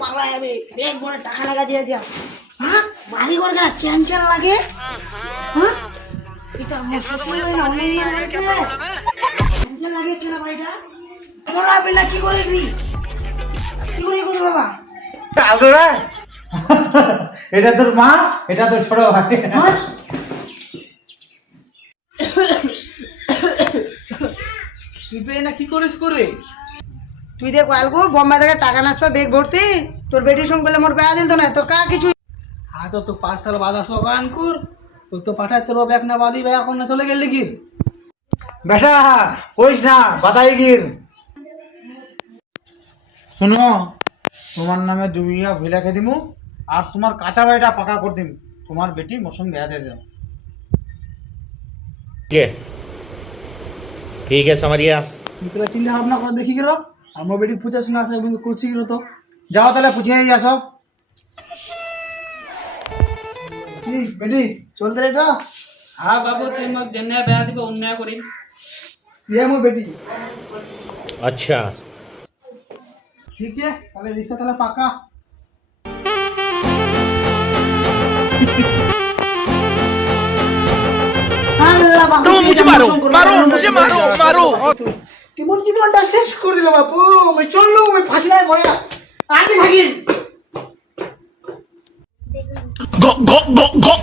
পালা যাবে বেগ বড় টাকা লাগা দিয়ে যা। হ্যাঁ বাড়ি ঘর গেলা চ্যান চ্যান লাগে। হ্যাঁ এটা লাগে কেন বাড়িটা আমার আপনি না কি করে দিবি কি করে করবো বাবা এটা তোর মা এটা তোর ছোট ভাই। তুই না কি করিস করে তুই দেখ আলগো বোম্বাই থেকে টাকা নাসবা বেগ ভর্তি তোর বেটির সঙ্গে পেলে মোর বেয়া দিল তো না তোর কা কিছু। হ্যাঁ তো 5 সাল বাদ আসবো কানকুর তুই তো পাঠায় তোর ব্যাগ না বাদি ব্যাগ এখন না চলে গেলি কি বেটা কইস না বাতাই গির। শুনো তোমার নামে 2 বিঘা ভিলা খেয়ে দিমু আর তোমার কাঁচা বাড়িটা পাকা করে দিমু। তোমার বেটি মোর সঙ্গে বিয়া দিয়ে দাও। ठीक है समझ गया। তুই তো চিন্তা ভাবনা করে দেখি গেল আমার বেটি পূজা শোনা আসে কিন্তু করছি গেল তো যাও তাহলে পুছিয়ে আসো। কি বেটি চলতে রে এটা हाँ बाबू तुम जन्या ब्याह दी उन्नया करी ये मोर बेटी अच्छा ठीक है তাহলে রিস্তা তাহলে পাকা। আল্লাহ বাবা तुम मुझे मारो मारो मुझे मारो मारो। তুই মোর জীবনটা শেষ করে দিল বাপু আমি চললো আমি ফাঁসি নাই মরে না আগে থাকি गो गो गो गो